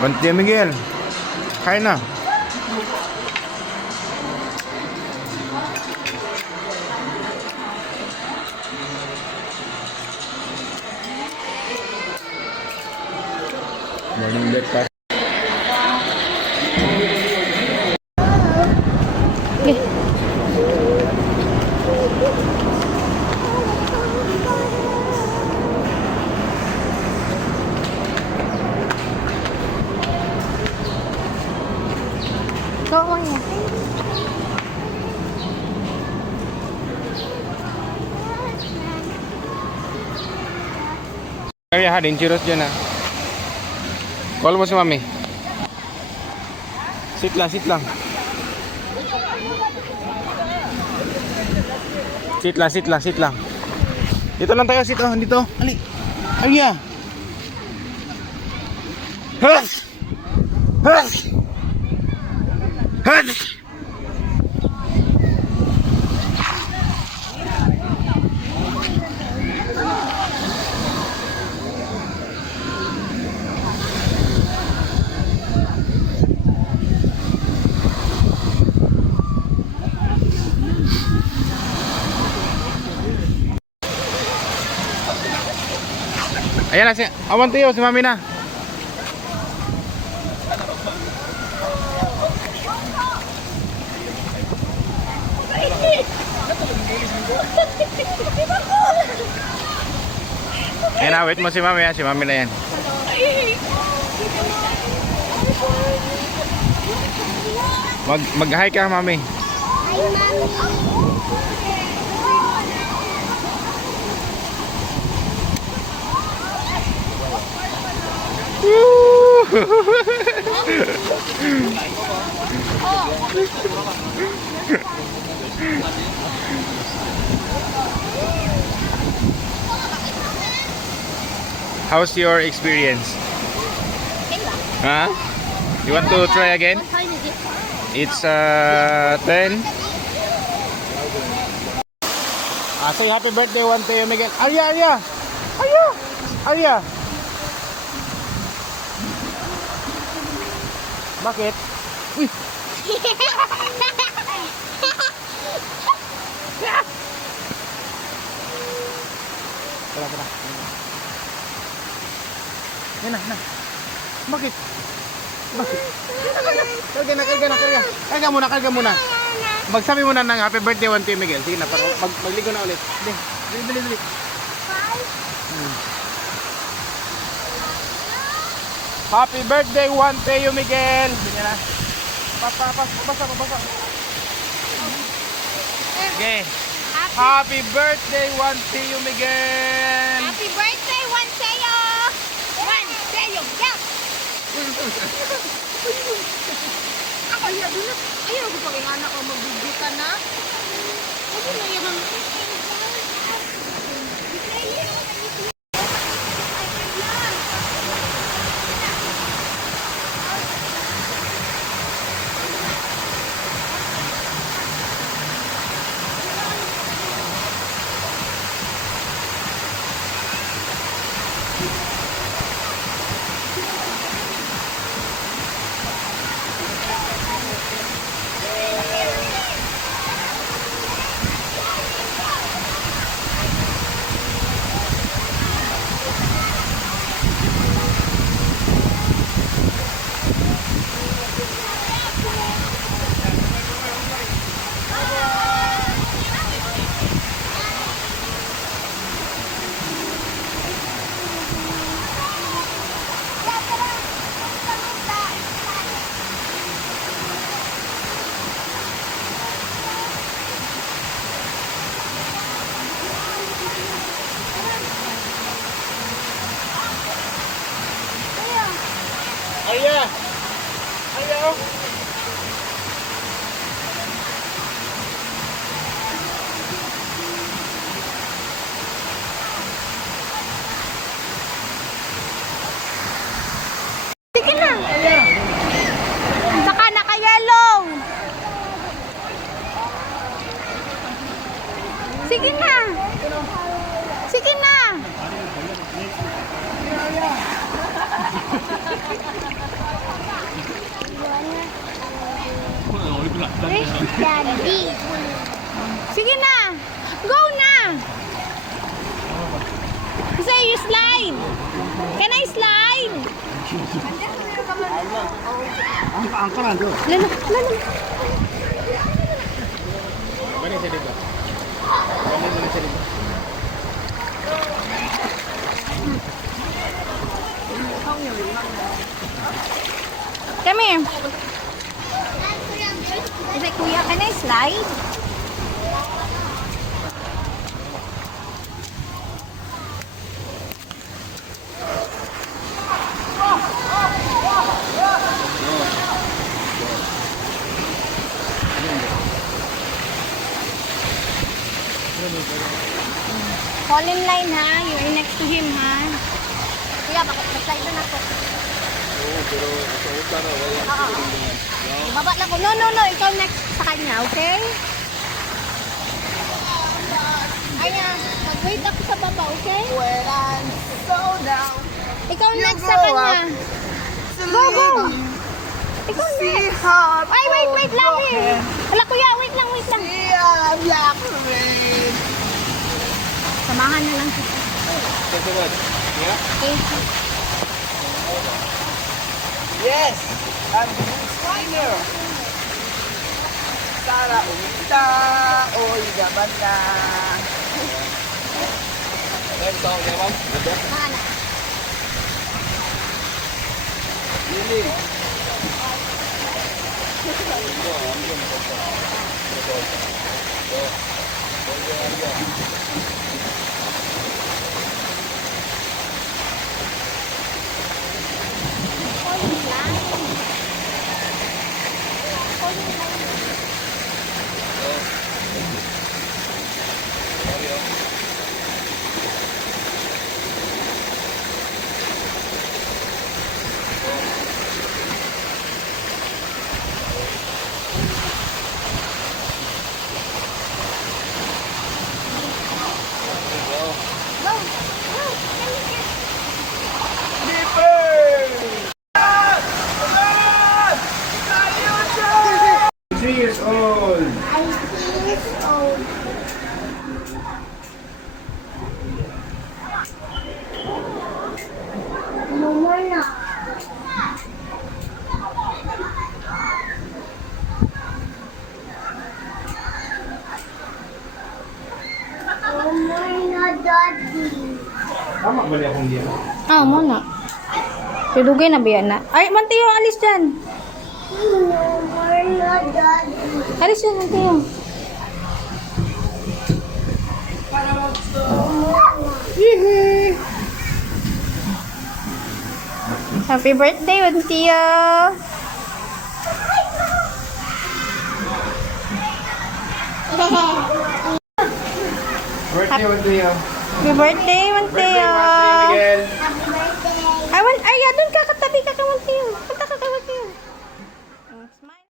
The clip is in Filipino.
Buen Tío Miguel. Kain na. Morning breakfast. Kaya ha, dangerous dyan ha. Call mo si mami. Sit lang, sit lang. Sit lang, sit lang, sit lang. Dito lang tayo, sit. Oh, dito. Ali. Ayan. Hush! Hush! Hush! Ayan na si Awan Tiyo, si mami na. Ayan na, wait mo si mami ha, si mami na yan. Mag-hi ka mami. Hi mami. How's your experience? Huh? You want to try again? It's 10. Say happy birthday Juan Teo Miguel. Arya, Arya. Arya. Arya. Bakit? Uy. Tara. Yan na. Bakit? Karga. Karga muna. Magsabi muna ng happy birthday Juan Teo Miguel. Sige na, magligo na ulit. Bili. Happy birthday Juan Teo Miguel. Sige na. Pabasa. Okay. Happy birthday Juan Teo Miguel. Happy birthday, Juan Teo! Juan Teo, yeah! Ako, iya, doon na. Ayun, ako pag yung anak ko, magbibig ka na. Ako na yung... Arya. Sige na! Saka naka-yellow! Sige na! Sige na! Daddy. Sige na. Go na. Say you slide. Can I slide? Angka lang doon. Lalo, lalo. Bani siya dito. Bani mo na siya dito. Come here. Is it Kuya? Can I slide? Fall in line ha. You're next to him ha. Kuya, bakit nag-slide na ako? Oo, pero sa utla na, wala Oo. Baba lang ko. No, no, no. Ikaw next sa kanya, okay? Aya, mag-wait ako sa baba, okay? When I'm so down, Ikaw You next go sa kanya. to Go, go. leave, Ikaw see next. how Ay, wait lang eh. Wala kuya, wait lang. See how black rain. Samahan na lang kita. Susunod. Yeah? Okay. Yes, I'm the singer. Sana umita, oy gaban na. Next song, yeah, ma'am? Ganda? Mana? Lili. Years old. I'm 3 years old. No more na. No more na, Daddy. Tama ba niya kung diyan? Ah, mo na. Pilugay na biyan na. Ay, Mantiyo, alis dyan. No more na, Daddy. Alis dyan, Mantiyo. Happy birthday, Mantiyo. Birthday, what do you? Happy birthday, Birthday, Mantiyo. Miguel. Happy birthday. Ay, ay, doon ka, katabi ka kay Mantiyo.